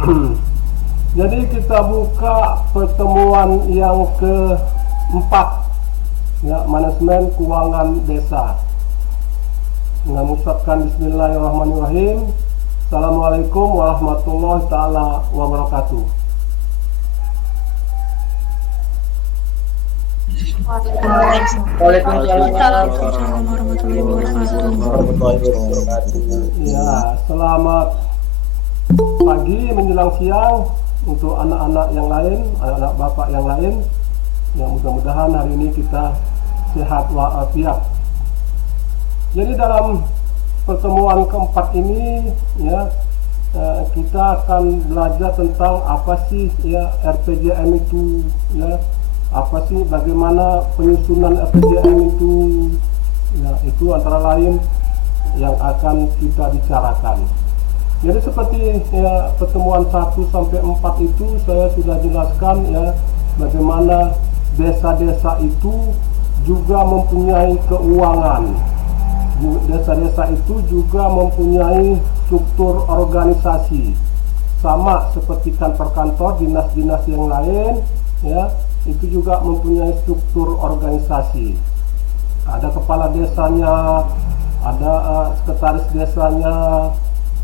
Jadi kita buka pertemuan yang keempat, ya, manajemen keuangan desa. Dengan mengucapkan Bismillahirrahmanirrahim. Assalamualaikum warahmatullahi taala wabarakatuh. Waalaikumsalam warahmatullahi wabarakatuh. Ya, selamat pagi menjelang siang untuk anak-anak yang lain, anak-anak bapak yang lain. Ya, mudah-mudahan hari ini kita sehat walafiat. Jadi dalam pertemuan keempat ini, ya, kita akan belajar tentang apa sih, ya, RPJM itu, ya, apa sih, bagaimana penyusunan RPJM itu, ya, itu antara lain yang akan kita bicarakan. Jadi seperti, ya, pertemuan 1 sampai 4 itu saya sudah jelaskan, ya, bagaimana desa-desa itu juga mempunyai keuangan. Desa-desa itu juga mempunyai struktur organisasi, sama seperti kantor-kantor dinas-dinas yang lain, ya, itu juga mempunyai struktur organisasi. Ada kepala desanya, ada sekretaris desanya,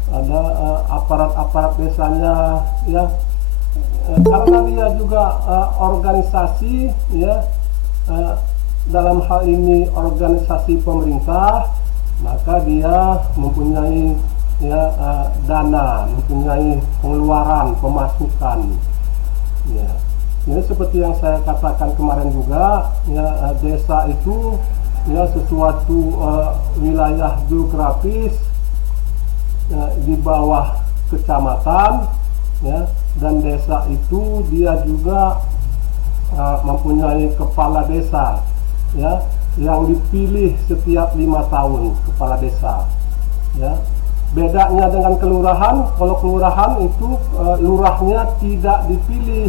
ada aparat-aparat desanya, ya. Karena dia juga organisasi, ya, dalam hal ini organisasi pemerintah, maka dia mempunyai, ya, dana, mempunyai pengeluaran, pemasukan, ya. Ini seperti yang saya katakan kemarin juga, ya, desa itu, ya, sesuatu wilayah geografis, ya, di bawah kecamatan, ya, dan desa itu dia juga mempunyai kepala desa, ya, yang dipilih setiap 5 tahun, kepala desa, ya. Bedanya dengan kelurahan, kalau kelurahan itu lurahnya tidak dipilih,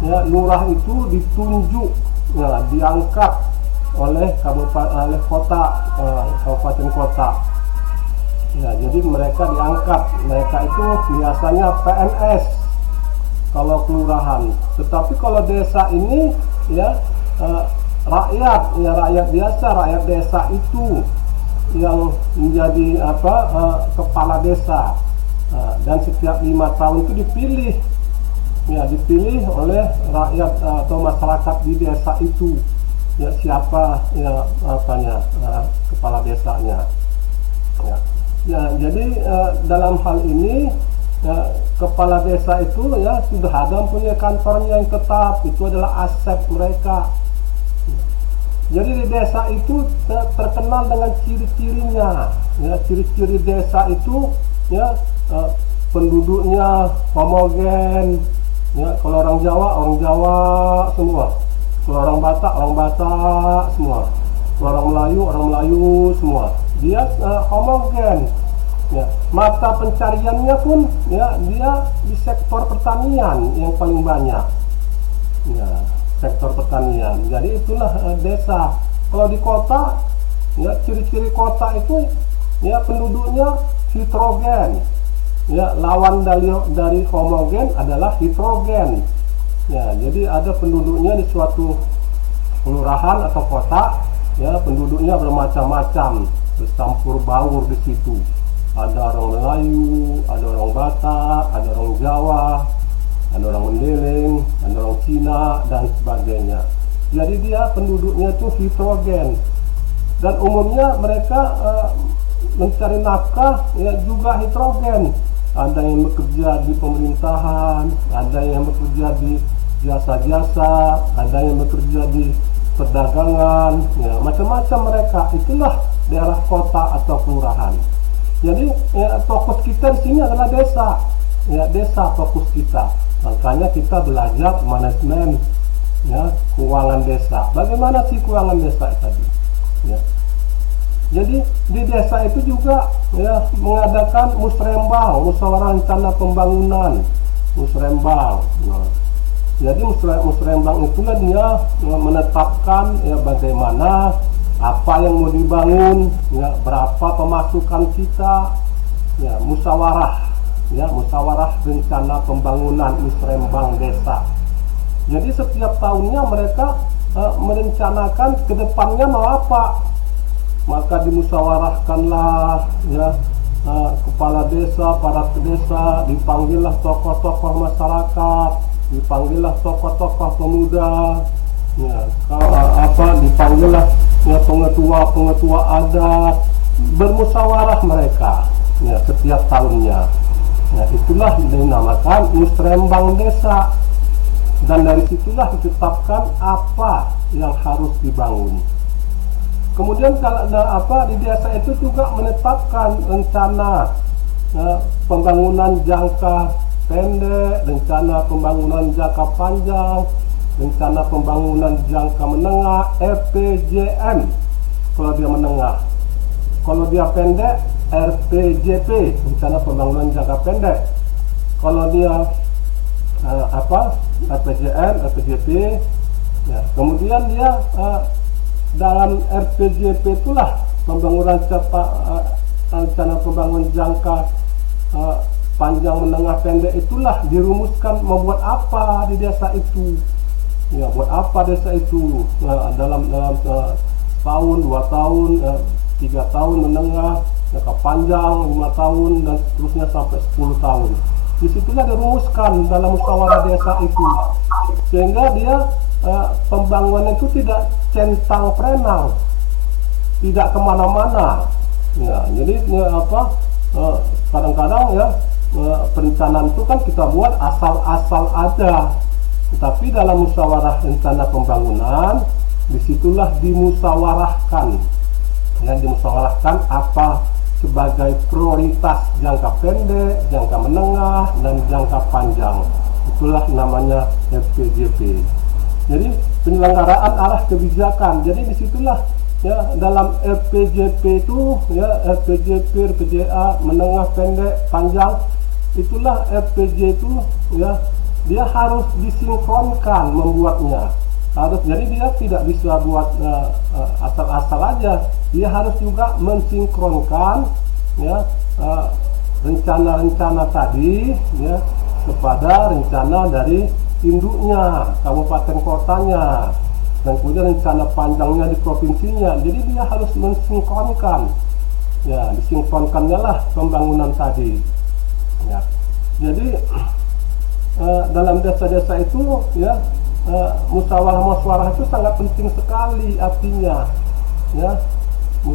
ya, lurah itu ditunjuk, ya, diangkat oleh kabupaten, kabupaten kota, ya. Jadi mereka diangkat, mereka itu biasanya PNS kalau kelurahan. Tetapi kalau desa ini, ya, rakyat, ya, rakyat biasa, rakyat desa itu yang menjadi kepala desa, dan setiap 5 tahun itu dipilih, ya, dipilih oleh rakyat atau masyarakat di desa itu, ya, siapa, ya, kepala desanya, ya. Ya, jadi dalam hal ini, ya, kepala desa itu, ya, sudah ada punya kantornya yang tetap, itu adalah aset mereka. Jadi di desa itu terkenal dengan ciri-cirinya, ya, ciri-ciri desa itu, ya, penduduknya homogen, ya, kalau orang Jawa semua, kalau orang Batak semua, kalau orang Melayu semua, dia homogen, ya. Mata pencariannya pun, ya, dia di sektor pertanian yang paling banyak, ya, sektor pertanian. Jadi itulah desa. Kalau di kota, ya, ciri-ciri kota itu, ya, penduduknya heterogen, ya, lawan dari homogen adalah heterogen, ya. Jadi ada penduduknya di suatu kelurahan atau kota, ya, penduduknya bermacam-macam, bercampur baur di situ. Ada orang Melayu, ada orang Batak, ada orang Jawa, ada orang Mendeleng, ada orang Cina, dan sebagainya. Jadi dia penduduknya itu heterogen, dan umumnya mereka mencari nafkah, ya, juga heterogen. Ada yang bekerja di pemerintahan, ada yang bekerja di jasa-jasa, ada yang bekerja di perdagangan, ya, macam-macam mereka. Itulah daerah kota atau kelurahan. Jadi, ya, fokus kita di sini adalah desa, ya, desa fokus kita. Makanya kita belajar manajemen, ya, keuangan desa. Bagaimana sih keuangan desa tadi, ya. Jadi di desa itu juga, ya, mengadakan musrembang, musyawarah rencana pembangunan, musrembang. Nah, jadi musrembang itulah dia menetapkan, ya, bagaimana apa yang mau dibangun, ya, berapa pemasukan kita, ya, musyawarah, ya, musyawarah rencana pembangunan musrembang desa. Jadi setiap tahunnya mereka merencanakan ke depannya mau apa. Maka dimusyawarahkanlah, ya, kepala desa, para desa, dipanggillah tokoh-tokoh masyarakat, dipanggillah tokoh-tokoh pemuda, ya, dipanggillah, ya, pengetua adat, bermusyawarah mereka, ya, setiap tahunnya. Ya, itulah dinamakan musrembang desa, dan dari situlah ditetapkan apa yang harus dibangun. Kemudian kalau di desa itu juga menetapkan rencana, ya, pembangunan jangka pendek, rencana pembangunan jangka panjang, rencana pembangunan jangka menengah, RPJM kalau dia menengah. Kalau dia pendek, RPJP, rencana pembangunan jangka pendek. Kalau dia RPJM, RPJP, ya. Kemudian dia dalam RPJP itulah pembangunan rencana pembangunan jangka panjang, menengah, pendek, itulah dirumuskan membuat apa di desa itu, ya, buat apa desa itu, dalam tahun, 2 tahun, 3 tahun menengah, jangka panjang 5 tahun, dan seterusnya sampai 10 tahun. Disitulah dirumuskan dalam musyawarah desa itu, sehingga dia pembangunan itu tidak centang perenang, tidak kemana-mana. Ya, jadi kadang-kadang, ya, perencanaan itu kan kita buat asal-asal aja. Tetapi dalam musyawarah rencana pembangunan, disitulah dimusyawarahkan, ya, dimusyawarahkan apa sebagai prioritas jangka pendek, jangka menengah, dan jangka panjang. Itulah namanya RPJP. Jadi penyelenggaraan arah kebijakan. Jadi disitulah, ya, dalam RPJP itu, ya, RPJP, RPJA, menengah, pendek, panjang, itulah RPJ itu, ya, dia harus disinkronkan membuatnya. Jadi dia tidak bisa buat asal-asal aja. Dia harus juga mensinkronkan, ya, rencana-rencana tadi, ya, kepada rencana dari induknya, kabupaten kotanya, dan kemudian rencana panjangnya di provinsinya. Jadi dia harus mensinkronkan, ya, disinkronkannya lah pembangunan tadi, ya. Jadi dalam desa-desa itu, ya, musyawarah itu sangat penting sekali artinya, ya,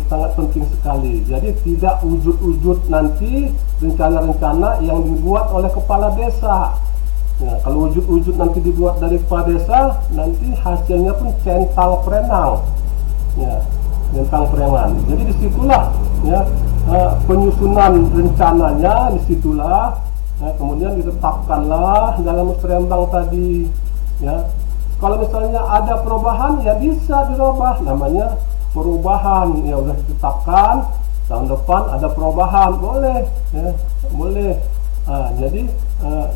sangat penting sekali. Jadi tidak ujud-ujud nanti rencana-rencana yang dibuat oleh kepala desa. Ya, kalau wujud-wujud nanti dibuat dari kepala desa, nanti hasilnya pun centang perenang, ya, centang perenang. Jadi disitulah, ya, penyusunan rencananya, disitulah, ya, kemudian ditetapkanlah dalam musrembang tadi, ya. Kalau misalnya ada perubahan, ya bisa dirubah, namanya perubahan, ya, udah ditetapkan tahun depan ada perubahan, boleh, ya, boleh. Jadi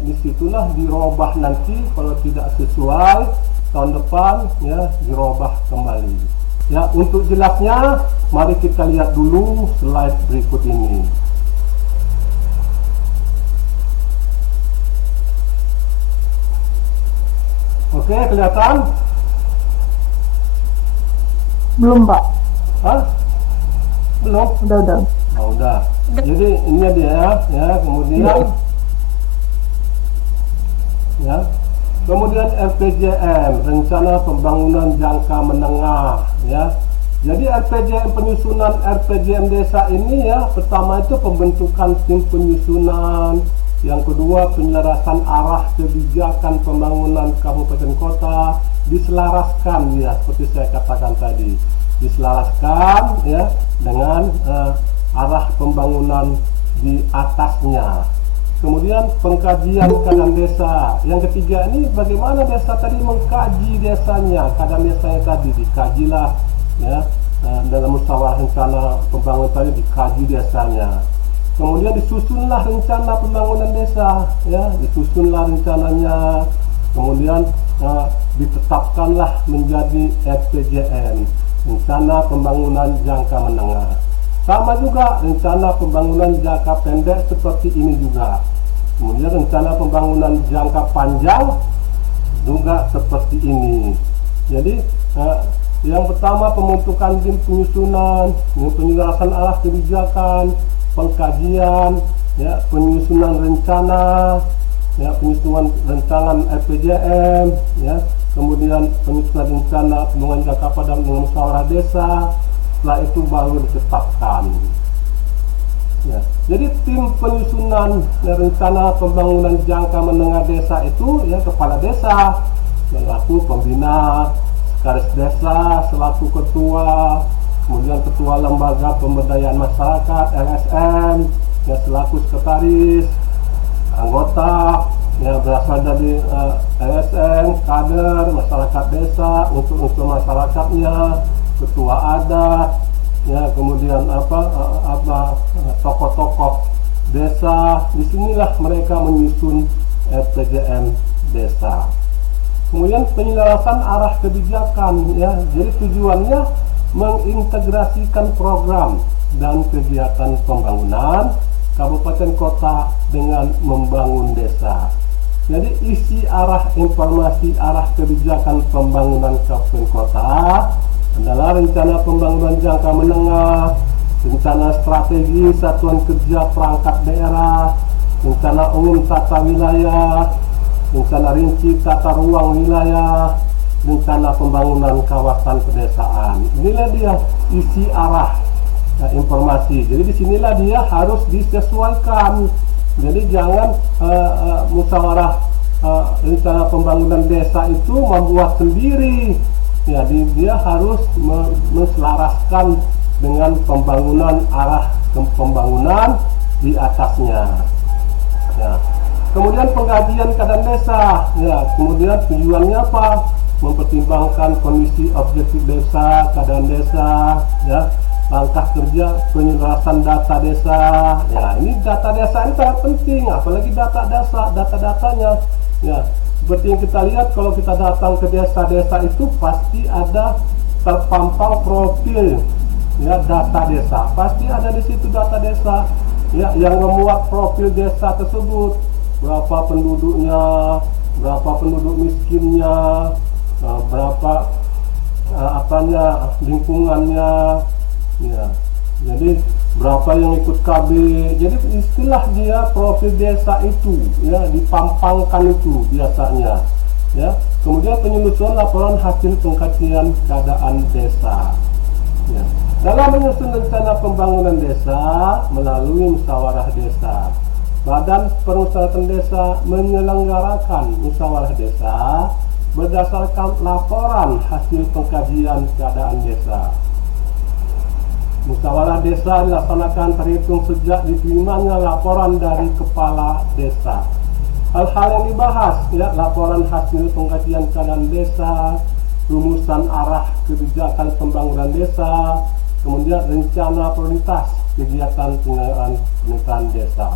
disitulah dirubah nanti kalau tidak sesuai tahun depan, ya, dirubah kembali. Ya, untuk jelasnya mari kita lihat dulu slide berikut ini. Oke, kelihatan? Belum, Pak. Hah? Belum? Udah. Udah. Jadi ini dia, ya, kemudian, ya, kemudian RPJM, rencana pembangunan jangka menengah, ya. Jadi RPJM, penyusunan RPJM desa ini, ya, pertama itu pembentukan tim penyusunan, yang kedua penyelarasan arah kebijakan pembangunan kabupaten kota, diselaraskan, ya, seperti saya katakan tadi, diselaraskan, ya, dengan arah pembangunan di atasnya. Kemudian pengkajian keadaan desa. Yang ketiga ini bagaimana desa tadi mengkaji desanya, keadaan desanya tadi dikajilah, ya, dalam musyawarah rencana pembangunan tadi dikaji desanya. Kemudian disusunlah rencana pembangunan desa, ya, disusunlah rencananya. Kemudian ditetapkanlah menjadi RPJM, rencana pembangunan jangka menengah. Sama juga rencana pembangunan jangka pendek seperti ini juga. Kemudian rencana pembangunan jangka panjang juga seperti ini. Jadi yang pertama pembentukan tim penyusunan, penyelarasan arah kebijakan, pengkajian, ya, penyusunan rencana, ya, penyusunan rancangan RPJM, ya, kemudian penyusunan rencana pembangunan jangka panjang dengan musyawarah desa. Setelah itu baru ditetapkan. Ya, jadi tim penyusunan rencana pembangunan jangka menengah desa itu, ya, kepala desa selaku pembina, sekretaris desa selaku ketua, kemudian ketua lembaga pemberdayaan masyarakat LSM, ya, selaku sekretaris, anggota, ya, berasal dari LSM, kader masyarakat desa, unsur masyarakatnya, ketua adat, ya, kemudian tokoh-tokoh desa. Disinilah mereka menyusun RPJM desa. Kemudian penyelarasan arah kebijakan, ya, jadi tujuannya mengintegrasikan program dan kegiatan pembangunan kabupaten kota dengan membangun desa. Jadi isi arah informasi arah kebijakan pembangunan kabupaten kota adalah rencana pembangunan jangka menengah, rencana strategi satuan kerja perangkat daerah, rencana umum tata wilayah, rencana rinci tata ruang wilayah, rencana pembangunan kawasan pedesaan. Inilah dia isi arah informasi. Jadi disinilah dia harus disesuaikan. Jadi jangan musyawarah rencana pembangunan desa itu membuat sendiri. Ya, dia harus menselaraskan dengan pembangunan arah pembangunan di atasnya. Ya. Kemudian pengkajian keadaan desa. Ya, kemudian tujuannya apa? Mempertimbangkan kondisi objektif desa, keadaan desa, ya, langkah kerja penyelarasan data desa. Ya, ini data desa ini sangat penting, apalagi data-datanya. Ya, seperti yang kita lihat kalau kita datang ke desa-desa itu pasti ada terpampang profil, ya, data desa. Pasti ada di situ data desa, ya, yang memuat profil desa tersebut. Berapa penduduknya, berapa penduduk miskinnya, berapa lingkungannya, ya. Jadi berapa yang ikut KB. Jadi istilah dia profil desa itu, ya, dipampangkan itu biasanya, ya. Kemudian penyusunan laporan hasil pengkajian keadaan desa, ya. Dalam menyusun rencana pembangunan desa melalui musyawarah desa, Badan Permusyawaratan Desa menyelenggarakan musyawarah desa berdasarkan laporan hasil pengkajian keadaan desa. Musyawarah desa dilaksanakan terhitung sejak diterimanya laporan dari kepala desa. Hal-hal yang dibahas, ya, laporan hasil pengkajian keadaan desa, rumusan arah kebijakan pembangunan desa, kemudian rencana prioritas kegiatan penyelenggaraan pemerintahan desa.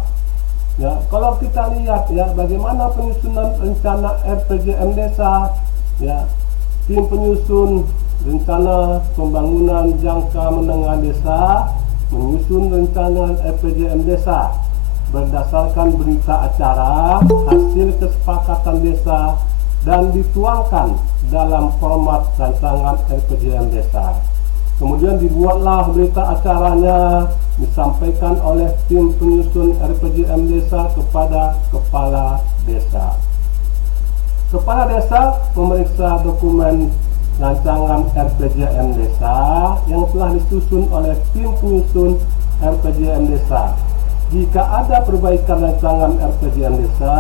Ya, kalau kita lihat, ya, bagaimana penyusunan rencana RPJM desa, ya, tim penyusun rencana pembangunan jangka menengah desa menyusun rencana RPJM desa berdasarkan berita acara hasil kesepakatan desa dan dituangkan dalam format rancangan RPJM desa. Kemudian dibuatlah berita acaranya, disampaikan oleh tim penyusun RPJM desa kepada kepala desa. Kepala desa memeriksa dokumen rancangan RPJM desa yang telah disusun oleh tim penyusun RPJM desa. Jika ada perbaikan rancangan RPJM desa,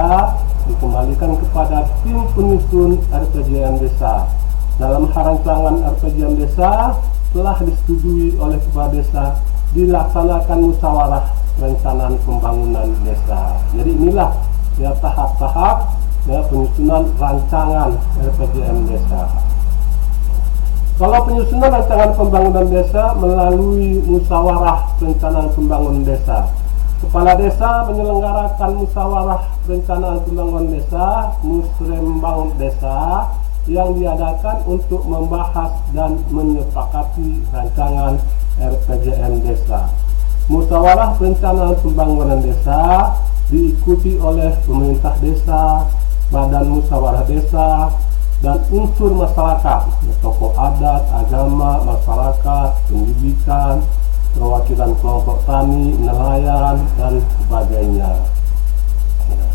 dikembalikan kepada tim penyusun RPJM desa. Dalam rancangan RPJM desa telah disetujui oleh kepala desa, dilaksanakan musyawarah perencanaan pembangunan desa. Jadi inilah, ya, tahap-tahap, ya, penyusunan rancangan RPJM desa. Kalau penyusunan rancangan pembangunan desa melalui musyawarah perencanaan pembangunan desa, kepala desa menyelenggarakan musyawarah perencanaan pembangunan desa, musrembang desa, yang diadakan untuk membahas dan menyepakati rancangan RPJM desa. Musyawarah perencanaan pembangunan desa diikuti oleh pemerintah desa, badan musyawarah desa, dan unsur masyarakat, tokoh adat, agama, masyarakat, pendidikan, perwakilan kelompok tani, nelayan, dan sebagainya. Ya.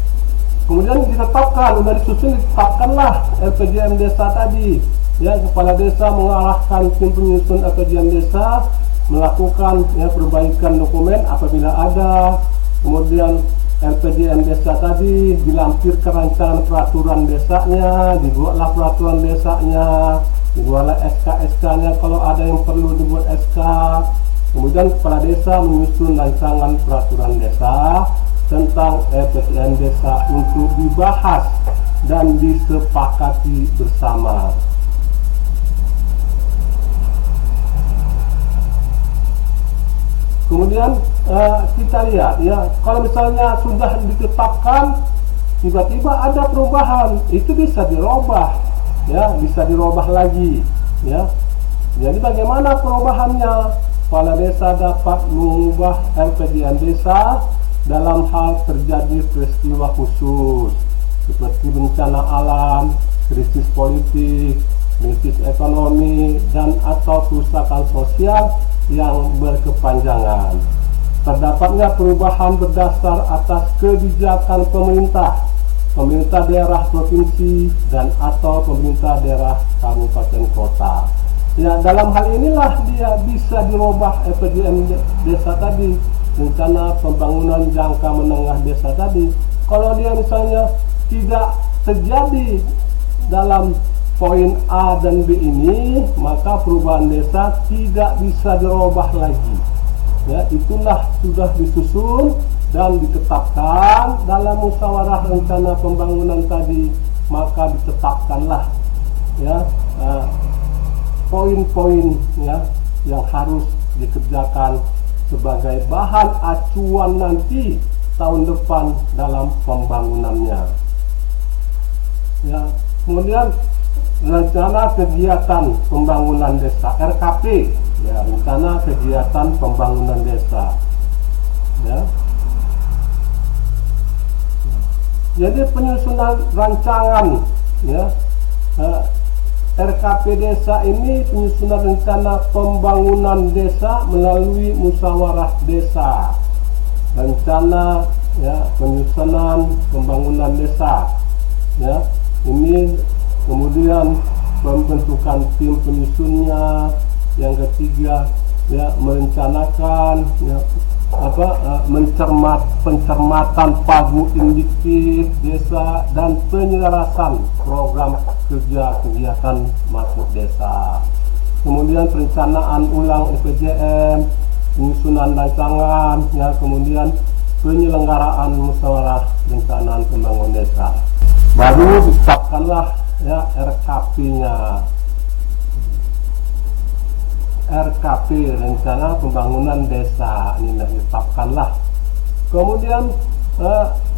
Kemudian sudah ditetapkanlah LPJM desa tadi. Ya, kepala desa mengarahkan tim penyusun LPJM desa melakukan perbaikan dokumen apabila ada. Kemudian LPJM desa tadi dilampirkan rancangan peraturan desanya, dibuatlah peraturan desanya, dibuatlah SK-SK-nya kalau ada yang perlu dibuat SK. Kemudian kepala desa menyusun rancangan peraturan desa tentang LPJM desa untuk dibahas dan disepakati bersama. Kemudian kita lihat ya, kalau misalnya sudah ditetapkan tiba-tiba ada perubahan, itu bisa dirubah ya, bisa dirubah lagi ya. Jadi bagaimana perubahannya? Kepala desa dapat mengubah LPJM desa dalam hal terjadi peristiwa khusus seperti bencana alam, krisis politik, krisis ekonomi, dan atau kerusakan sosial yang berkepanjangan. Terdapatnya perubahan berdasar atas kebijakan pemerintah daerah provinsi dan atau pemerintah daerah kabupaten kota. Ya, dalam hal inilah dia bisa dirubah LPJM desa tadi, rencana pembangunan jangka menengah desa tadi. Kalau dia misalnya tidak terjadi dalam poin A dan B ini, maka perubahan desa tidak bisa dirubah lagi. Ya, itulah sudah disusun dan ditetapkan dalam musyawarah rencana pembangunan tadi, maka ditetapkanlah ya poin-poin ya yang harus dikerjakan sebagai bahan acuan nanti tahun depan dalam pembangunannya. Ya, kemudian rencana kegiatan pembangunan desa RKP, ya, rencana kegiatan pembangunan desa, ya. Jadi penyusunan rancangan, ya, RKP desa ini penyusunan rencana pembangunan desa melalui musyawarah desa, rencana ya penyusunan pembangunan desa, ya ini. Kemudian pembentukan tim penyusunnya, yang ketiga ya merencanakan ya pencermatan pagu indikatif desa dan penyelarasan program kerja kegiatan masuk desa. Kemudian perencanaan ulang LPJM, penyusunan rancangan ya, kemudian penyelenggaraan musyawarah perencanaan pembangunan desa. Baru ditetapkanlah ya RKP-nya. RKP, rencana pembangunan desa, ini ditetapkanlah. Kemudian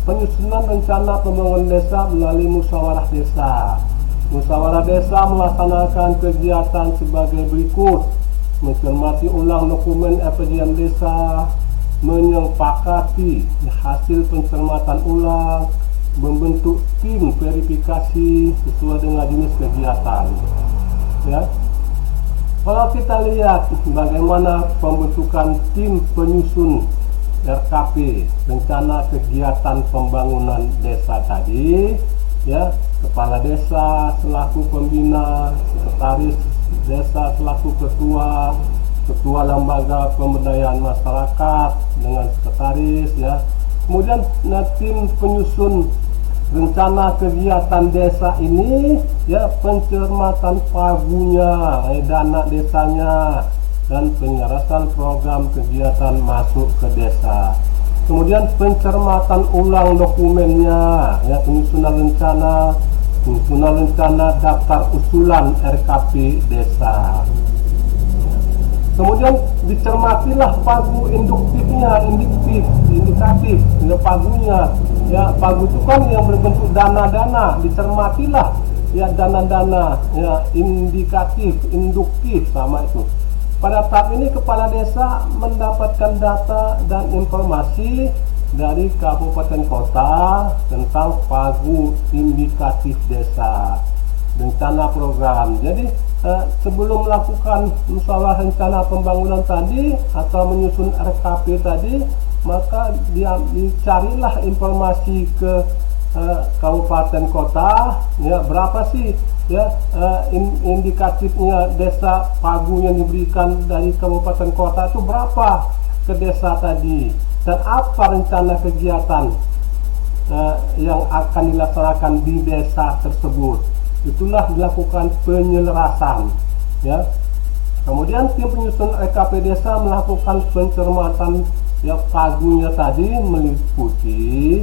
penyusunan rencana pembangunan desa melalui musyawarah desa. Musyawarah desa melaksanakan kegiatan sebagai berikut: mencermati ulang dokumen LPJM desa, menyepakati hasil pencermatan ulang, membentuk tim verifikasi sesuai dengan jenis kegiatan. Ya, kalau kita lihat bagaimana pembentukan tim penyusun RKP, rencana kegiatan pembangunan desa tadi, ya, kepala desa selaku pembina, sekretaris desa selaku ketua, ketua lembaga pemberdayaan masyarakat dengan sekretaris, ya. Kemudian tim penyusun rencana kegiatan desa ini ya pencermatan pagunya, dana desanya, dan penyelarasan program kegiatan masuk ke desa. Kemudian pencermatan ulang dokumennya ya, penyusunan rencana daftar usulan RKP desa. Kemudian dicermatilah pagu indikatif, ya, pagunya. Ya, pagu itu kan yang berbentuk dana-dana, dicermatilah ya dana-dana, ya indikatif, induktif sama itu. Pada tahap ini kepala desa mendapatkan data dan informasi dari kabupaten kota tentang pagu indikatif desa, rencana program. Jadi sebelum melakukan musyawarah rencana pembangunan tadi atau menyusun RKP tadi, maka dicarilah informasi ke kabupaten kota, ya berapa sih ya indikatifnya desa pagu yang diberikan dari kabupaten kota itu berapa ke desa tadi, dan apa rencana kegiatan yang akan dilaksanakan di desa tersebut. Itulah dilakukan penyelarasan, ya. Kemudian tim penyusun RKP desa melakukan pencermatan ya pagunya tadi, meliputi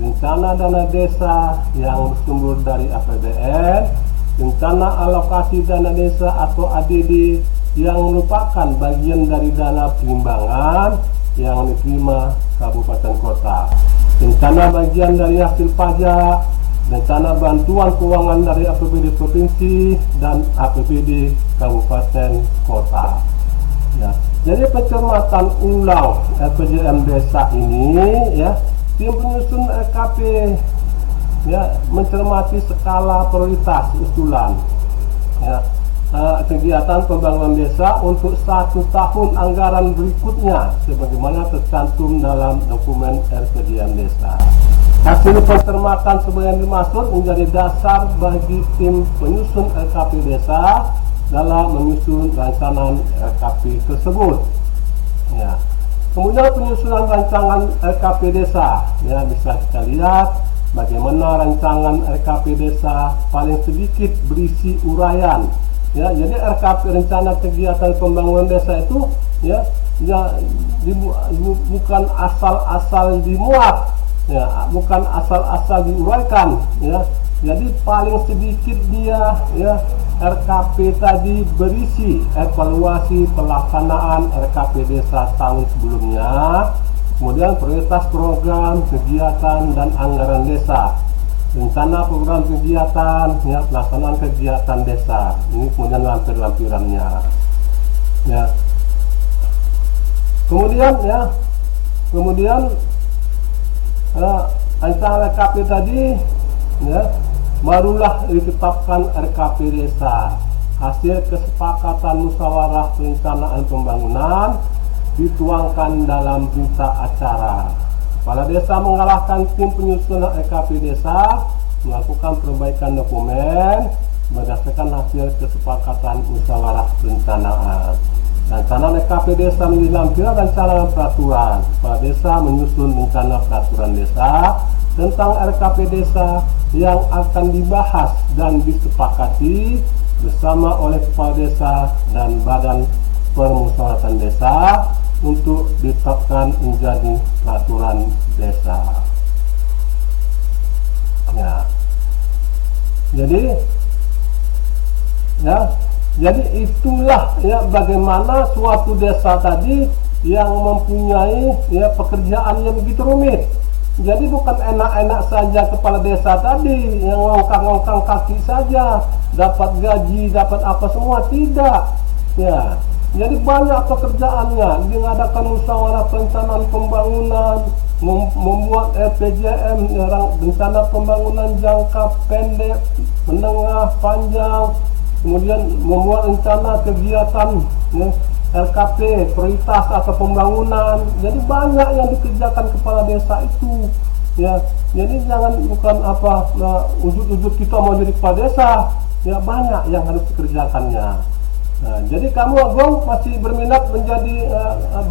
rencana dana desa yang bersumber dari APBN, rencana alokasi dana desa atau ADD yang merupakan bagian dari dana perimbangan yang diterima kabupaten kota, rencana bagian dari hasil pajak, rencana bantuan keuangan dari APBD provinsi dan APBD kabupaten kota. Ya, jadi pencermatan ulang RPJM desa ini, ya, tim penyusun RKP ya mencermati skala prioritas usulan ya, kegiatan pembangunan desa untuk 1 tahun anggaran berikutnya sebagaimana tercantum dalam dokumen RPJM desa. Hasil pencermatan sebagian dimaksud menjadi dasar bagi tim penyusun RKP desa dalam menyusun rancangan RKP tersebut. Ya. Kemudian penyusunan rancangan RKP desa, ya bisa kita lihat bagaimana rancangan RKP desa paling sedikit berisi uraian. Ya, jadi RKP rencana kegiatan pembangunan desa itu ya bukan asal-asal dimuat, ya, bukan asal-asal diuraikan, ya. Jadi paling sedikit dia ya RKP tadi berisi evaluasi pelaksanaan RKP desa tahun sebelumnya, kemudian prioritas program, kegiatan dan anggaran desa, rencana program kegiatan, ya pelaksanaan kegiatan desa. Ini kemudian lampir-lampirannya. Ya. Kemudian rencana RKP tadi, ya barulah ditetapkan RKP desa. Hasil kesepakatan musyawarah perencanaan pembangunan dituangkan dalam berita acara. Kepala desa mengarahkan tim penyusunan RKP desa melakukan perbaikan dokumen berdasarkan hasil kesepakatan musyawarah perencanaan. Rancangan RKP desa menjadi lampiran rancangan peraturan. Kepala desa menyusun rencana peraturan desa tentang RKP desa yang akan dibahas dan disepakati bersama oleh kepala desa dan badan permusyawaratan desa untuk ditetapkan menjadi peraturan desa. Ya. Jadi itulah ya bagaimana suatu desa tadi yang mempunyai ya pekerjaan yang begitu rumit. Jadi bukan enak-enak saja kepala desa tadi yang ngongkang-ngongkang kaki saja dapat gaji, dapat apa semua, tidak. Ya, jadi banyak pekerjaannya, mengadakan musyawarah perencanaan pembangunan, membuat RPJM, rencana pembangunan jangka pendek, menengah, panjang, kemudian membuat rencana kegiatan ya, RKP, prioritas atau pembangunan. Jadi banyak yang dikerjakan kepala desa itu. Ya, jadi jangan bukan ujug-ujug kita mau jadi kepala desa. Ya banyak yang harus dikerjakannya. Nah, jadi kamu Agung masih berminat menjadi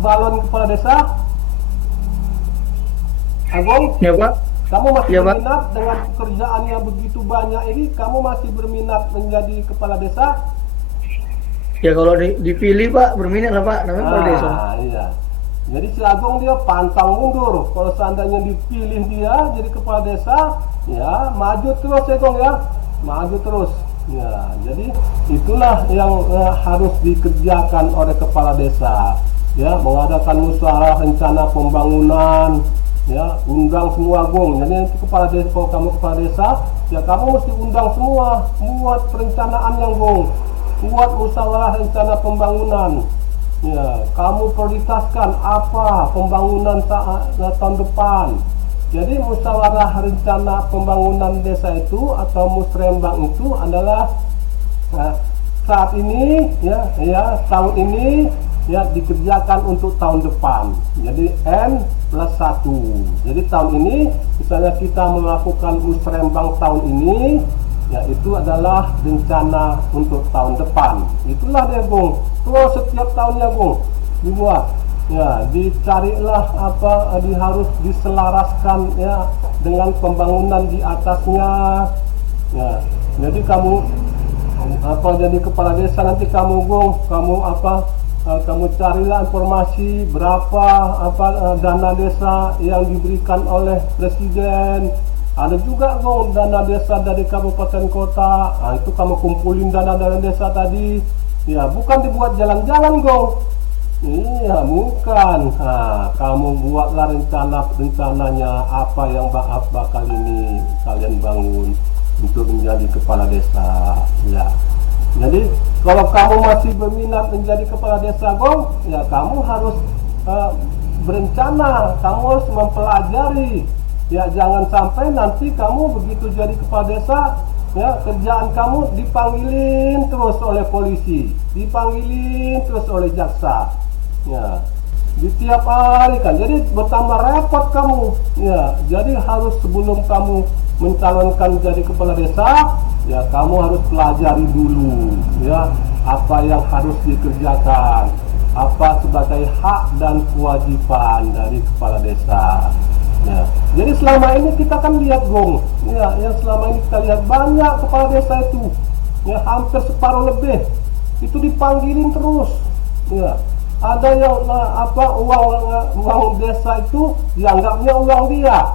balon kepala desa? Agung? Ya Pak. Kamu masih Ya, Pak. berminat dengan pekerjaan yang begitu banyak ini? Kamu masih berminat menjadi kepala desa? Ya kalau dipilih Pak, berminat lah Pak, namanya kepala desa. Iya. Jadi si Agung dia pantang mundur. Kalau seandainya dipilih dia jadi kepala desa, ya maju terus ya Agung ya, maju terus. Ya, jadi itulah yang harus dikerjakan oleh kepala desa. Ya, mengadakan musyawarah rencana pembangunan. Ya, undang semua Agung. Jadi nanti kepala desa, kalau kamu kepala desa, ya kamu mesti undang semua, buat perencanaan yang Agung. Buat musyawarah rencana pembangunan, Ya, kamu prioritaskan apa pembangunan tahun depan. Jadi musyawarah rencana pembangunan desa itu atau musrembang itu adalah saat ini tahun ini dikerjakan untuk tahun depan. Jadi N+1. Jadi tahun ini misalnya kita melakukan musrembang tahun ini, itu adalah rencana untuk tahun depan. Itulah dia, Bung. Terus setiap tahunnya, Bung, dibuat. Ya, dicarilah harus diselaraskan dengan pembangunan di atasnya. Ya, jadi kamu jadi kepala desa nanti kamu, Bung, kamu carilah informasi berapa dana desa yang diberikan oleh presiden. Ada juga, Bung, dana desa dari kabupaten kota. Itu kamu kumpulin dana desa tadi. Ya, bukan dibuat jalan-jalan, Bung. Iya, bukan. Kamu buatlah rencananya apa yang bakal ini kalian bangun untuk menjadi kepala desa. Ya. Jadi kalau kamu masih berminat menjadi kepala desa, Gong, ya kamu harus berencana, kamu harus mempelajari. Ya, jangan sampai nanti kamu begitu jadi kepala desa, kerjaan kamu dipanggilin terus oleh polisi, dipanggilin terus oleh jaksa. Ya, di tiap hari kan, jadi bertambah repot kamu. Ya, jadi harus sebelum kamu mencalonkan jadi kepala desa, ya kamu harus pelajari dulu, ya apa yang harus dikerjakan, apa sebagai hak dan kewajiban dari kepala desa. Ya, jadi selama ini kita kan lihat, Gong, yang selama ini kita lihat banyak kepala desa itu, hampir separuh lebih itu dipanggilin terus. Ya, ada yang uang desa itu dianggapnya uang dia,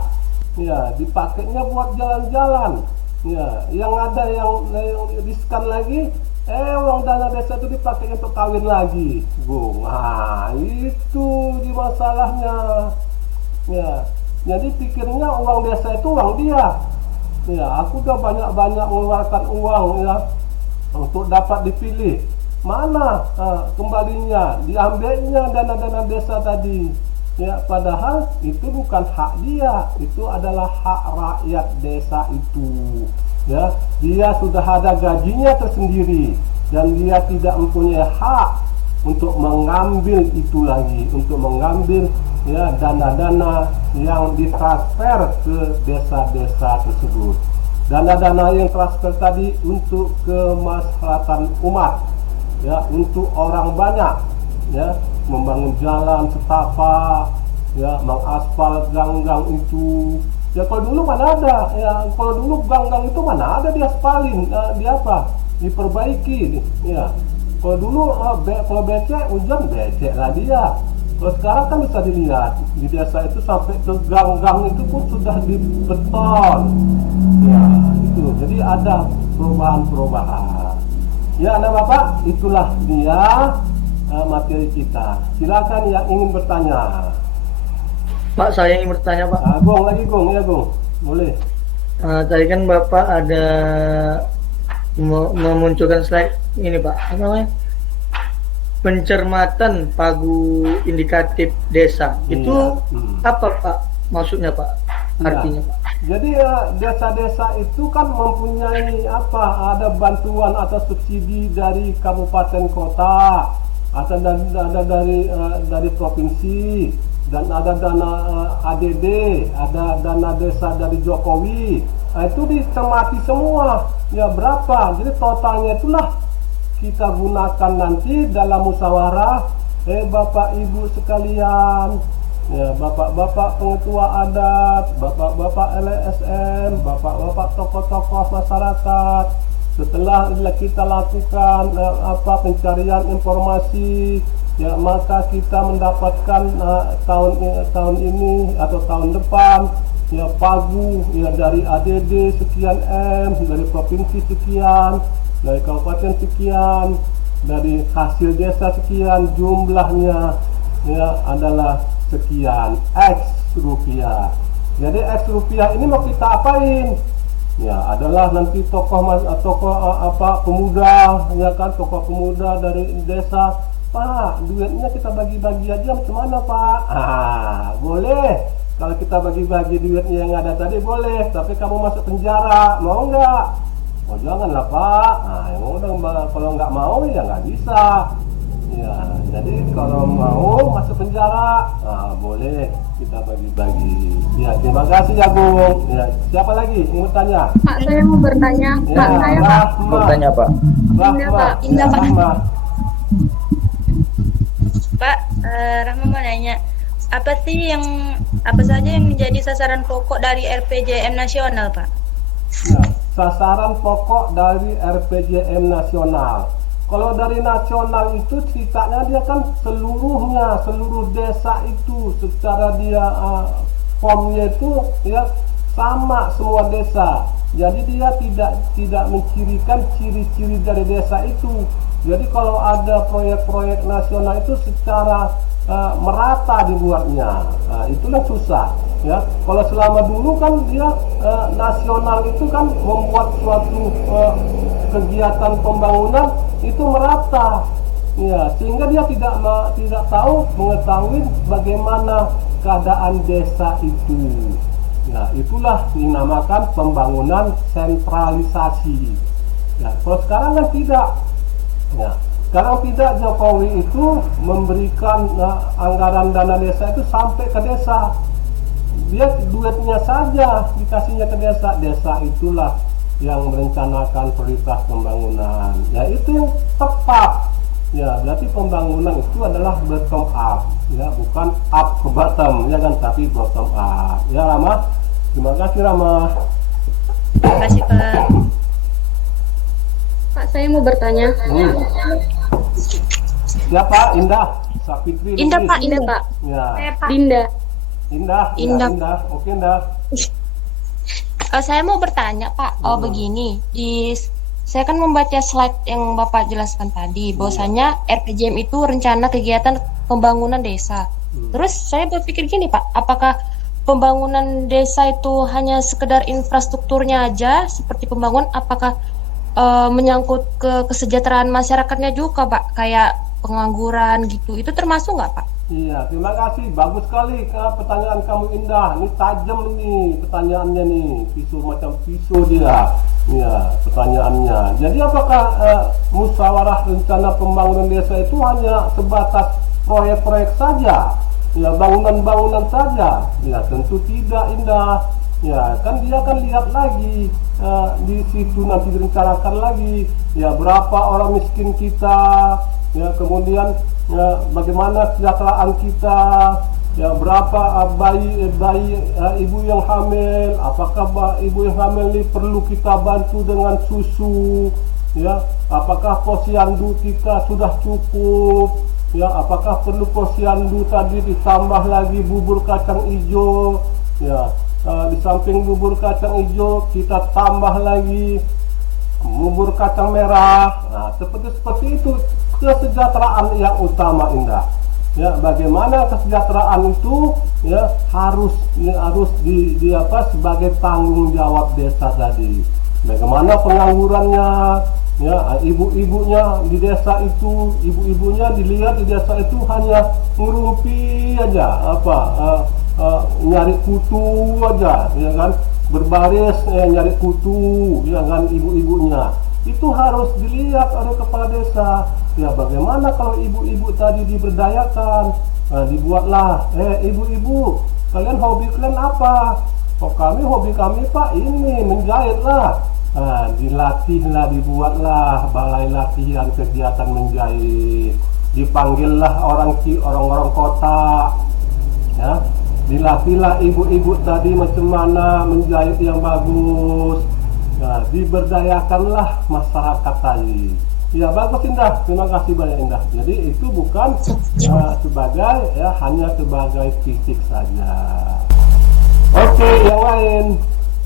dipakainya buat jalan-jalan. Ya, yang ada yang riskan lagi, uang dana desa itu dipakai untuk kawin lagi, Bung. Itu di masalahnya. Ya, jadi pikirnya uang desa itu uang dia. Ya, aku udah banyak-banyak mengeluarkan uang untuk dapat dipilih. Mana kembalinya? Diambilnya dana-dana desa tadi. Ya, padahal itu bukan hak dia, itu adalah hak rakyat desa itu. Ya, dia sudah ada gajinya tersendiri dan dia tidak mempunyai hak untuk mengambil itu lagi, untuk mengambil dana-dana yang ditransfer ke desa-desa tersebut. Dana-dana yang transfer tadi untuk kemaslahatan umat, untuk orang banyak, membangun jalan setapak, mengaspal gang-gang itu. Ya, kalau dulu mana ada, kalau dulu gang-gang itu mana ada diaspalin, diperbaiki. Ya, kalau dulu kalau becek, hujan becek lah dia. Kalau sekarang kan bisa dilihat di desa itu sampai ke gang-gang itu pun sudah dibeton. Ya, itu. Jadi ada perubahan-perubahan. Ya, anak bapak, itulah dia materi kita. Silakan yang ingin bertanya. Pak, saya ingin bertanya, Pak. Gong, ya Gong, boleh. Tadi kan Bapak ada memunculkan slide ini, Pak. Apa namanya? Pencermatan pagu indikatif desa. Itu apa, Pak? Maksudnya, Pak? Artinya, Pak? Jadi desa-desa itu kan mempunyai ada bantuan atau subsidi dari kabupaten kota, atau dari provinsi, dan ada dana ADD, ada dana desa dari Jokowi. Itu dicermati semua. Ya, berapa? Jadi totalnya itulah kita gunakan nanti dalam musyawarah. Bapak Ibu sekalian, bapak-bapak pengetua adat, bapak-bapak LSM, bapak-bapak tokoh-tokoh masyarakat. Setelah kita lakukan pencarian informasi, maka kita mendapatkan tahun ini atau tahun depan pagu dari ADD sekian M, dari provinsi sekian, dari kabupaten sekian, dari hasil desa sekian, jumlahnya adalah sekian X rupiah. Jadi X rupiah ini mau kita apain? Adalah nanti tokoh pemuda, tokoh pemuda dari desa Pak, duitnya kita bagi-bagi aja macam mana Pak? Boleh. Kalau kita bagi-bagi duitnya yang ada tadi boleh, tapi kamu masuk penjara, mau nggak? Oh janganlah Pak. Kalau nggak mau ya nggak bisa. Ya, jadi kalau mau masuk penjara, boleh kita bagi-bagi. Ya, terima kasih ya Bung. Ya, siapa lagi yang bertanya? Pak, saya mau bertanya. Ya, Pak, saya Rahma. Bertanya Pak. Indah, Pak. Indah, Pak. Rahma. Pak, Rahma mau nanya, apa saja yang menjadi sasaran pokok dari RPJM nasional, Pak? Ya, sasaran pokok dari RPJM nasional. Kalau dari nasional itu ceritanya dia kan seluruh desa itu secara dia formnya itu ya sama semua desa. Jadi dia tidak mencirikan ciri-ciri dari desa itu. Jadi kalau ada proyek-proyek nasional itu secara merata dibuatnya, itulah susah. Ya, kalau selama dulu kan dia nasional itu kan membuat suatu kegiatan pembangunan itu merata, ya, sehingga dia tidak mengetahui bagaimana keadaan desa itu. Ya, itulah dinamakan pembangunan sentralisasi. Ya, kalau sekarang kan tidak. Ya, sekarang tidak, Jokowi itu memberikan anggaran dana desa itu sampai ke desa. Dia duitnya saja dikasihnya ke desa. Desa itulah yang merencanakan prioritas pembangunan. Ya, itu yang tepat. Ya, berarti pembangunan itu adalah bottom up, ya, bukan up ke bottom, ya kan, tapi bottom up. Ya, Rama. Terima kasih, Rama. Terima kasih, Pak. Pak, saya mau bertanya. Siapa? Indah. Sapitri. Indah, Lubis. Pak. Indah, Pak. Ya. Dinda. Indah. Indah. Indah. Oke, Indah. Saya mau bertanya, Pak. Begini, saya kan membaca slide yang Bapak jelaskan tadi, bahwasanya RPJM itu rencana kegiatan pembangunan desa. Terus saya berpikir gini, Pak, apakah pembangunan desa itu hanya sekedar infrastrukturnya aja seperti pembangunan, apakah menyangkut ke kesejahteraan masyarakatnya juga, Pak, kayak pengangguran gitu, itu termasuk nggak, Pak? Iya, terima kasih. Bagus sekali pertanyaan kamu, Indah. Ini tajam nih pertanyaannya nih. Pisau macam pisau dia. Iya, pertanyaannya. Jadi apakah musyawarah rencana pembangunan desa itu hanya sebatas proyek-proyek saja? Ya, bangunan-bangunan saja? Ya, tentu tidak, Indah. Ya, kan dia akan lihat lagi di situ nanti direncanakan lagi. Ya, berapa orang miskin kita? Ya, kemudian ya, bagaimana kesejahteraan kita, ya, berapa bayi ibu yang hamil, apakah ibu yang hamil ini perlu kita bantu dengan susu, ya, apakah posyandu kita sudah cukup, ya, apakah perlu posyandu tadi ditambah lagi bubur kacang hijau, ya, di samping bubur kacang hijau kita tambah lagi bubur kacang merah. Nah, seperti itu kesejahteraan yang utama, Indah. Ya, bagaimana kesejahteraan itu ya harus di apa sebagai tanggung jawab desa tadi. Bagaimana penganggurannya, ya, ibu-ibunya di desa itu, ibu-ibunya dilihat di desa itu hanya ngurumpi aja, nyari kutu aja, ya kan, berbaris nyari kutu, ya kan, ibu-ibunya itu harus dilihat oleh kepala desa. Ya, bagaimana kalau ibu-ibu tadi diberdayakan, dibuatlah, ibu-ibu, kalian hobi kalian apa? Oh, hobi kami Pak ini menjahit lah. Dilatihlah, dibuatlah balai latihan kegiatan menjahit. Dipanggillah orang-orang kota, ya, dilatihlah ibu-ibu tadi macam mana menjahit yang bagus. Nah, diberdayakanlah masyarakat tadi. Ya, bagus, Indah. Terima kasih banyak, Indah. Jadi itu bukan sebagai, ya, hanya sebagai fisik saja. Oke, yang lain.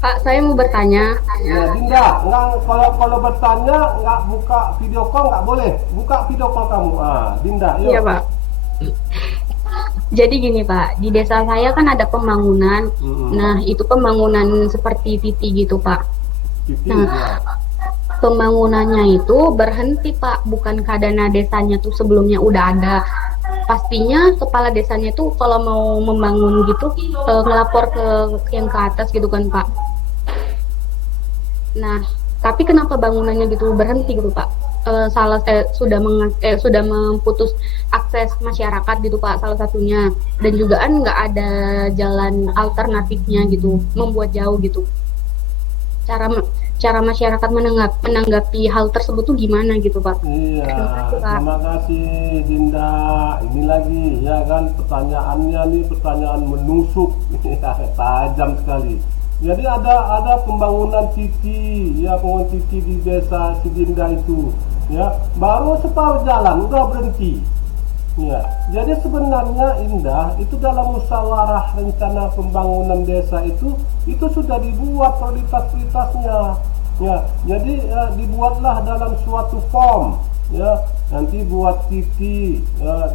Pak, saya mau bertanya. Ya, Dinda, kalau bertanya nggak buka video call nggak boleh. Buka video call kamu. Dinda, yuk. Iya, Pak. Jadi gini, Pak, di desa saya kan ada pembangunan. Nah, itu pembangunan seperti titik gitu, Pak. Titik, Nah, ya. pembangunannya itu berhenti Pak, bukankah dana desanya tuh sebelumnya udah ada. Pastinya kepala desanya tuh kalau mau membangun gitu ngelapor ke yang ke atas gitu kan Pak. Nah, tapi kenapa bangunannya gitu berhenti gitu Pak? Sudah memutus akses masyarakat gitu Pak, salah satunya, dan juga kan nggak ada jalan alternatifnya gitu, membuat jauh gitu. Cara cara masyarakat menanggapi hal tersebut tuh gimana gitu Pak? Iya, Terima kasih Pak. terima kasih Dinda. Ini lagi ya kan pertanyaannya nih pertanyaan menusuk, tajam sekali. Jadi ada pembangunan titik, ya pembangunan titik di desa Sidinda itu, ya baru separuh jalan udah berhenti. Ya, jadi sebenarnya Indah itu dalam musyawarah rencana pembangunan desa itu sudah dibuat prioritas-prioritasnya. Ya, jadi dibuatlah dalam suatu form. Ya, nanti buat titik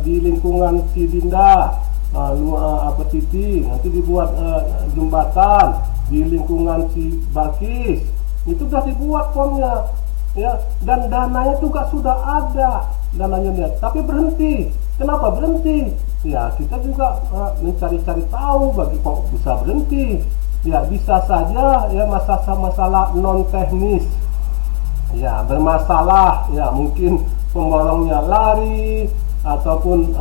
di lingkungan Sidinda, titik, nanti dibuat jembatan di lingkungan si Balkis. Itu sudah dibuat formnya. Ya, dan dananya juga sudah ada dananya, tapi berhenti. Kenapa berhenti? Ya kita juga mencari-cari tahu bagi kok bisa berhenti. Ya bisa saja ya masalah non teknis. Ya bermasalah, ya mungkin pemborongnya lari ataupun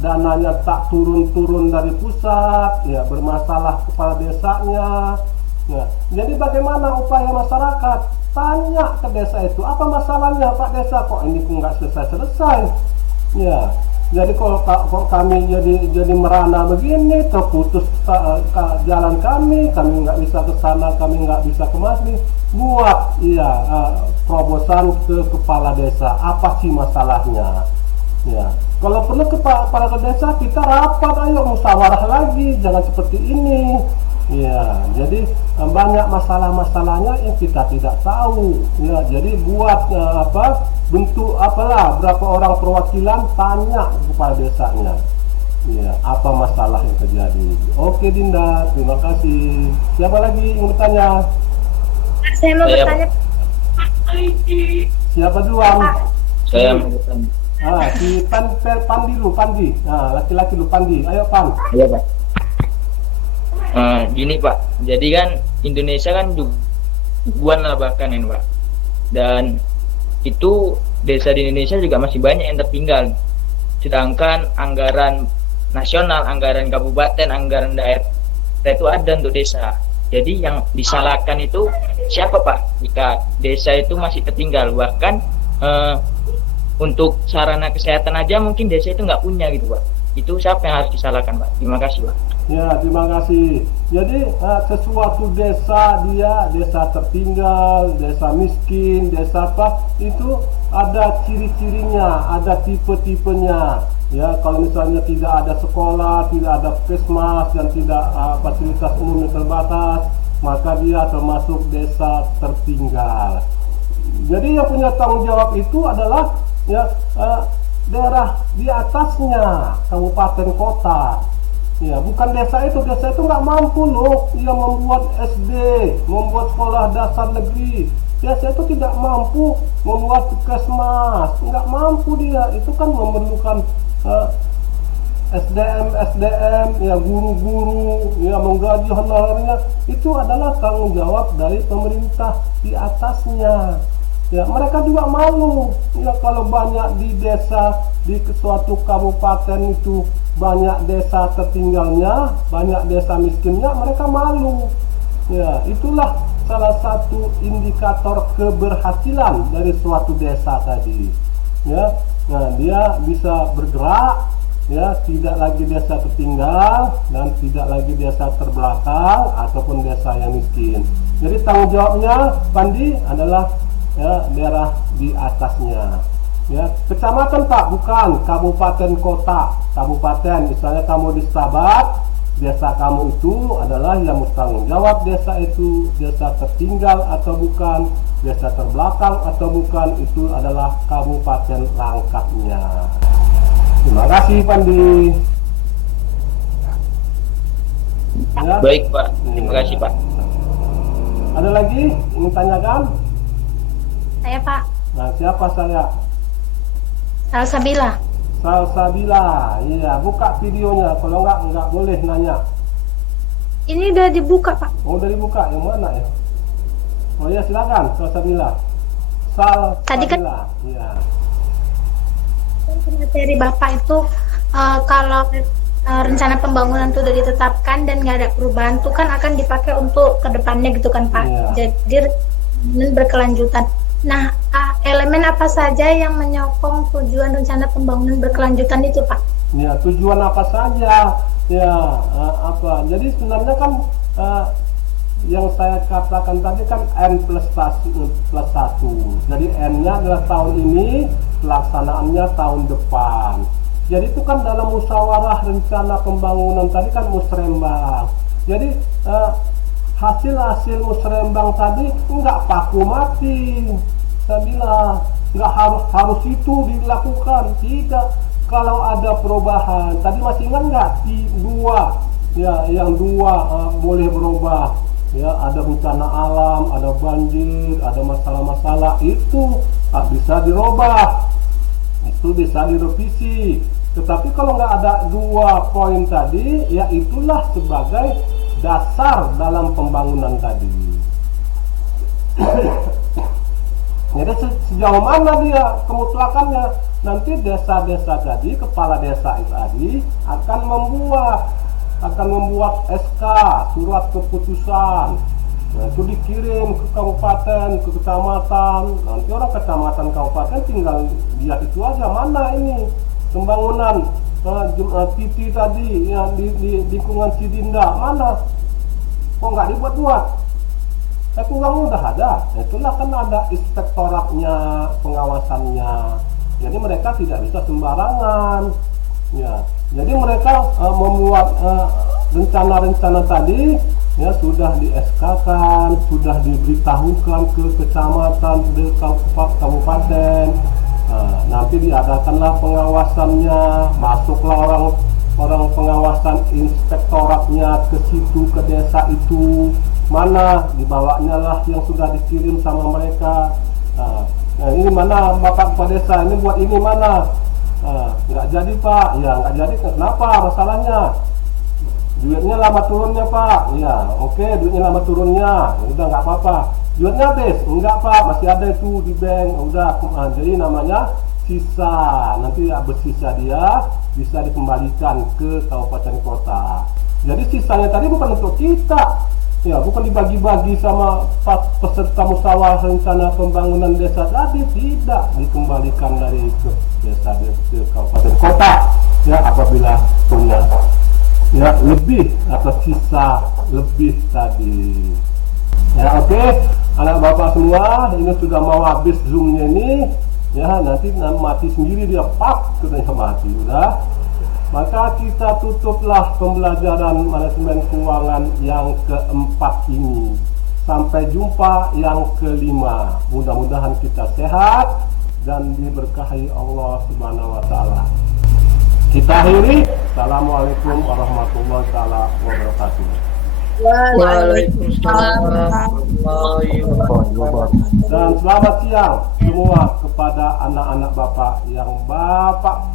dananya tak turun-turun dari pusat. Ya bermasalah kepala desanya. Ya, jadi bagaimana upaya masyarakat? Tanya ke desa itu, apa masalahnya Pak Desa, kok ini nggak selesai-selesai? Ya, jadi kalau kami jadi merana begini, terputus jalan kami nggak bisa ke sana, kami nggak bisa kemari, buat terobosan ke kepala desa, apa sih masalahnya? Ya, kalau perlu kepala desa kita rapat, ayo musyawarah lagi, jangan seperti ini. Ya, jadi banyak masalah-masalahnya yang kita tidak tahu. Ya, jadi buat bentuk berapa orang perwakilan, tanya kepada desanya. Ya, apa masalah yang terjadi. Oke Dinda, terima kasih. Siapa lagi yang bertanya? Saya mau bertanya. Siapa duluan? Saya mau bertanya. Si Pandi. Laki-laki lu Pandi. Ayo Pan. Iya Pak. Gini Pak, jadi kan Indonesia kan ribuan lah bahkan ini Pak, dan itu desa di Indonesia juga masih banyak yang tertinggal, sedangkan anggaran nasional, anggaran kabupaten, anggaran daerah itu ada untuk desa. Jadi yang disalahkan itu siapa Pak jika desa itu masih tertinggal? Bahkan untuk sarana kesehatan aja mungkin desa itu nggak punya gitu Pak. Itu siapa yang harus disalahkan Pak? Terima kasih Pak. Ya, terima kasih. Jadi sesuatu desa desa tertinggal, desa miskin, desa apa, itu ada ciri-cirinya, ada tipe-tipenya. Ya, kalau misalnya tidak ada sekolah, tidak ada puskesmas dan tidak fasilitas umum yang terbatas, maka dia termasuk desa tertinggal. Jadi yang punya tanggung jawab itu adalah daerah di atasnya, kabupaten kota. Ya, bukan desa itu nggak mampu loh, ia membuat SD, membuat sekolah dasar negeri. Desa itu tidak mampu membuat puskesmas, nggak mampu dia. Itu kan memerlukan SDM, ya guru-guru, ya menggaji honornya. Itu adalah tanggung jawab dari pemerintah di atasnya. Ya, mereka juga malu. Ya, kalau banyak di desa, di suatu kabupaten itu banyak desa tertinggalnya, banyak desa miskinnya, mereka malu. Ya, itulah salah satu indikator keberhasilan dari suatu desa tadi. Ya, nah dia bisa bergerak, ya tidak lagi desa tertinggal dan tidak lagi desa terbelakang ataupun desa yang miskin. Jadi tanggung jawabnya Pandi adalah daerah di atasnya. Ya, kecamatan Pak, bukan kabupaten kota. Kabupaten, misalnya kamu di Sabat, desa kamu itu adalah yang bertanggung jawab desa itu desa tertinggal atau bukan, desa terbelakang atau bukan, itu adalah kabupaten Langkapnya. Terima kasih Pandi. Ya. Baik Pak, terima kasih Pak. Ada lagi ingin tanyakan? Saya Pak Nah, siapa saya? Salsabila. Salsabila. Iya, buka videonya. Kalau enggak boleh nanya. Ini udah dibuka Pak. Oh, udah dibuka. Yang mana ya? Oh ya, silakan Salsabila. Tadi kan- Salsabila. Iya. Materi Bapak itu kalau rencana pembangunan itu udah ditetapkan dan nggak ada perubahan tuh kan akan dipakai untuk kedepannya gitu kan Pak. Iya. Jadi berkelanjutan. Nah, elemen apa saja yang menyokong tujuan rencana pembangunan berkelanjutan itu Pak? Ya, tujuan apa saja? Ya, apa? Jadi sebenarnya kan yang saya katakan tadi kan N plus 1. Jadi N-nya adalah tahun ini, pelaksanaannya tahun depan. Jadi itu kan dalam musyawarah rencana pembangunan tadi kan musrembang. Jadi hasil musrembang tadi enggak paku mati. Saya bilang enggak harus itu dilakukan, tidak. Kalau ada perubahan, tadi masih ingat nggak? Dua, ya, yang dua boleh berubah. Ya, ada bencana alam, ada banjir, ada masalah-masalah, itu bisa dirubah, itu bisa direvisi. Tetapi kalau nggak ada 2 poin tadi, ya itulah sebagai dasar dalam pembangunan tadi. Jadi sejauh mana dia kemutlakannya, nanti desa-desa tadi, kepala desa itu tadi akan membuat SK, surat keputusan. Nah, itu dikirim ke kabupaten, ke kecamatan. Nanti orang kecamatan kabupaten tinggal lihat itu aja, mana ini pembangunan titik tadi yang di lingkungan Cidinda, mana kok nggak dibuat-buat? Tapi uangnya udah ada. Nah, itulah kan ada inspektoratnya, pengawasannya. Jadi mereka tidak bisa sembarangan. Ya, jadi mereka membuat rencana-rencana tadi, ya sudah di SK-kan, sudah diberitahukan ke kecamatan, ke kabupaten. Nanti diadakanlah pengawasannya, masuklah orang pengawasan inspektoratnya ke situ, ke desa itu, mana dibawanya lah yang sudah dikirim sama mereka. Nah, ini mana Bapak Kepala Desa, ini buat ini mana? Nggak jadi Pak. Ya nggak jadi, kenapa masalahnya? Duitnya lama turunnya Pak. Ya oke, duitnya lama turunnya, udah nggak apa-apa. Duitnya habis? Enggak Pak, masih ada itu di bank. Udah, jadi namanya sisa. Nanti bersisa dia bisa dikembalikan ke kabupaten kota. Jadi sisanya tadi bukan untuk kita, ya bukan dibagi-bagi sama peserta musyawarah rencana pembangunan desa tadi, tidak, dikembalikan dari ke desa ke kabupaten kota, ya apabila punya ya lebih atau sisa lebih tadi. Ya oke, anak bapak semua, ini sudah mau habis zoomnya ini, ya nanti mati sendiri dia, pak, katanya mati udah. Maka kita tutuplah pembelajaran manajemen keuangan yang keempat ini. Sampai jumpa yang kelima. Mudah-mudahan kita sehat dan diberkahi Allah Subhanahu wa taala. Kita akhiri. Assalamualaikum warahmatullahi wabarakatuh. Waalaikumsalam warahmatullahi wabarakatuh. Dan selamat siang semua kepada anak-anak Bapak yang Bapak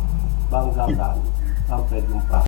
banggakan. Sampai jumpa.